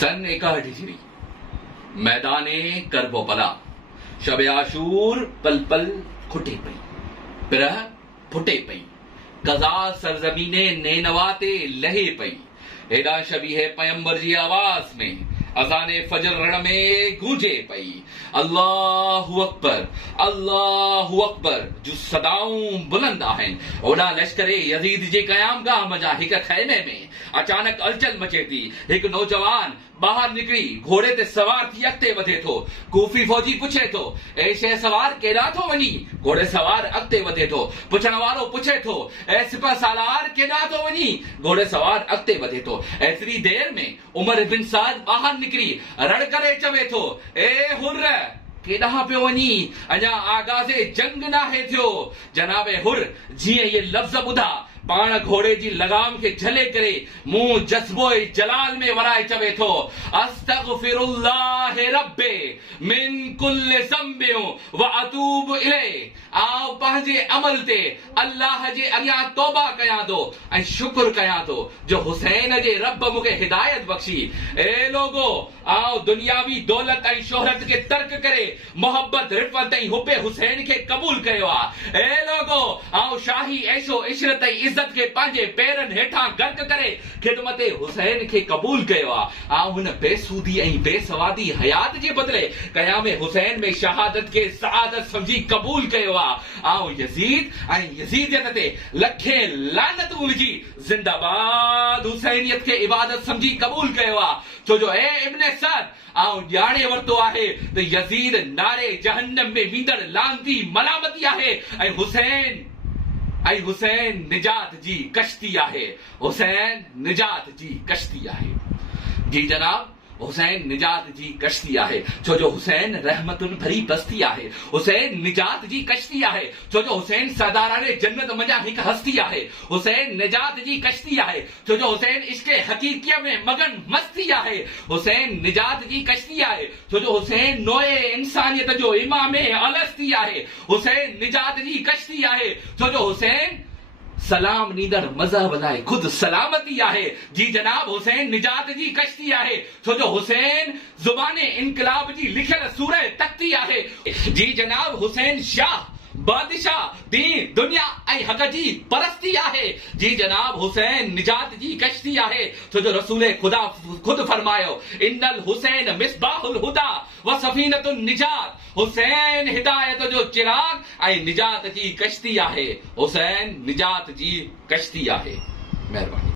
सन 61 हिजरी मैदाने करबो बला शब आशूर पल पल खुटे पई पिरह फुटे पई कज़ा सरजमीने नेनवाते लहे पई हेॾा शबीह पैगंबर जी आवाज़ में अज़ाने फजर रण में गूंजे पई अल्लाहु अकबर जो सदाऊं बुलंद आहिनि। ओॾा लश्करे यज़ीद जे क़यामगाह मजा हिक खैमे में अचानक अलचल मचे थी। हिकु नौजवान ॿाहिरि निकिरी घोड़े ते सवार थी अॻिते वधे थो। कूफी फौजी पुछे थो, ए शह सवार केॾां थो वञी? घोड़े सवार अॻिते वधे थो। पुछण वारो पुछे थो, ए सिपह सालार केॾां थो वञी? घोड़े सवार अॻिते वधे थो। एतिरी देर में उमर बिन साद ॿाहिरि निकिरी रड़ करे चवे थो, ए हुर्र केॾां पियो वञी? अञा आगाज़े जंग नाहे थियो। जनाबे हुर जीअं इहे लफ़्ज़ ॿुधा पाण घोड़े जी लगाम खे झले करे मुंहुं जज़्बोए जलाल में वराए चवे थो, अस्तग़फिरुल्लाह रब्बे मिन कुल्ल ज़ंबिन व अतूब इलैह। आओ पंहिंजे अमल ते अल्लाह जे अॻियां तौबा कयां थो ऐं शुक्र कयां थो जो हुसैन जे रब मूंखे हिदायत बख़्शी। ए लोगो, आओ दुनियावी दौलत ऐं शोहरत खे तर्क करे मोहब्बत रिफ़त ऐं हुब्बे हुसैन खे क़बूल कयो आहे। ए लोगो, आओ शाही ऐशो इशरत ऐं इज्जत खे पंहिंजे पेरनि हेठां गर्क करे ख़िदमत हुसैन खे क़बूल कयो आहे। आओ हुन बेसूदी ऐं बेसवादी हयात जे बदिले क़याम हुसैन में शहादत खे सआदत समझी क़बूल कयो आहे। आओ यज़ीद ऐं यज़ीदियत ते लखे लानतूं विझी ज़िंदाबाद हुसैनियत खे इबादत समझी क़बूल कयो आहे। छो जो ए इब्न सद आओ ॼाणे वरितो आहे त यज़ीद नारे जहन्नम में वेंदड़ लानती मलामती आहे ऐं हुसैन निजात जी कश्ती आहे। हुसैन निजात जी कश्ती आहे। जी जनाब, हुसैन निजात जी कश्ती आहे छो जो हुसैन रहमतुन भरी बस्ती आहे। हुसैन निजात जी कश्ती आहे छो जो हुसैन सरदाराने जन्नत मंझां हिकु हस्ती आहे। हुसैन निजात जी कश्ती आहे छो जो हुसैन इश्क़े हक़ीक़ियत में मगन मस्ती आहे। हुसैन निजात जी कश्ती आहे छो जो हुसैन नोए इंसानियत जो इमाम अलस्ती आहे। हुसैन निजात जी कश्ती आहे छो जो हुसैन सलाम नींदड़ मज़हब लाइ खुद सलामती आहे। जी जनाब, हुसैन निजात जी कश्ती आहे छो जो हुसैन ज़ुबाने इनकलाब जी लिखियल सूरह तख्ती आहे। जी जनाब, हुसैन शाह बादशाह दीन दुनिया ऐं हक़ जी परस्ती आहे। जी जनाब, हुसैन निजात जी कश्ती आहे छो जो रसूल खुदा खुद फरमायो, इन्नल हुसैन मिसबाहुल हुदा व सफ़ीनतुन निजात। हुसैन हिदायत जो चिराग ऐं निजात जी कश्ती आहे। हुसैन निजात जी कश्ती आहे। महिरबानी।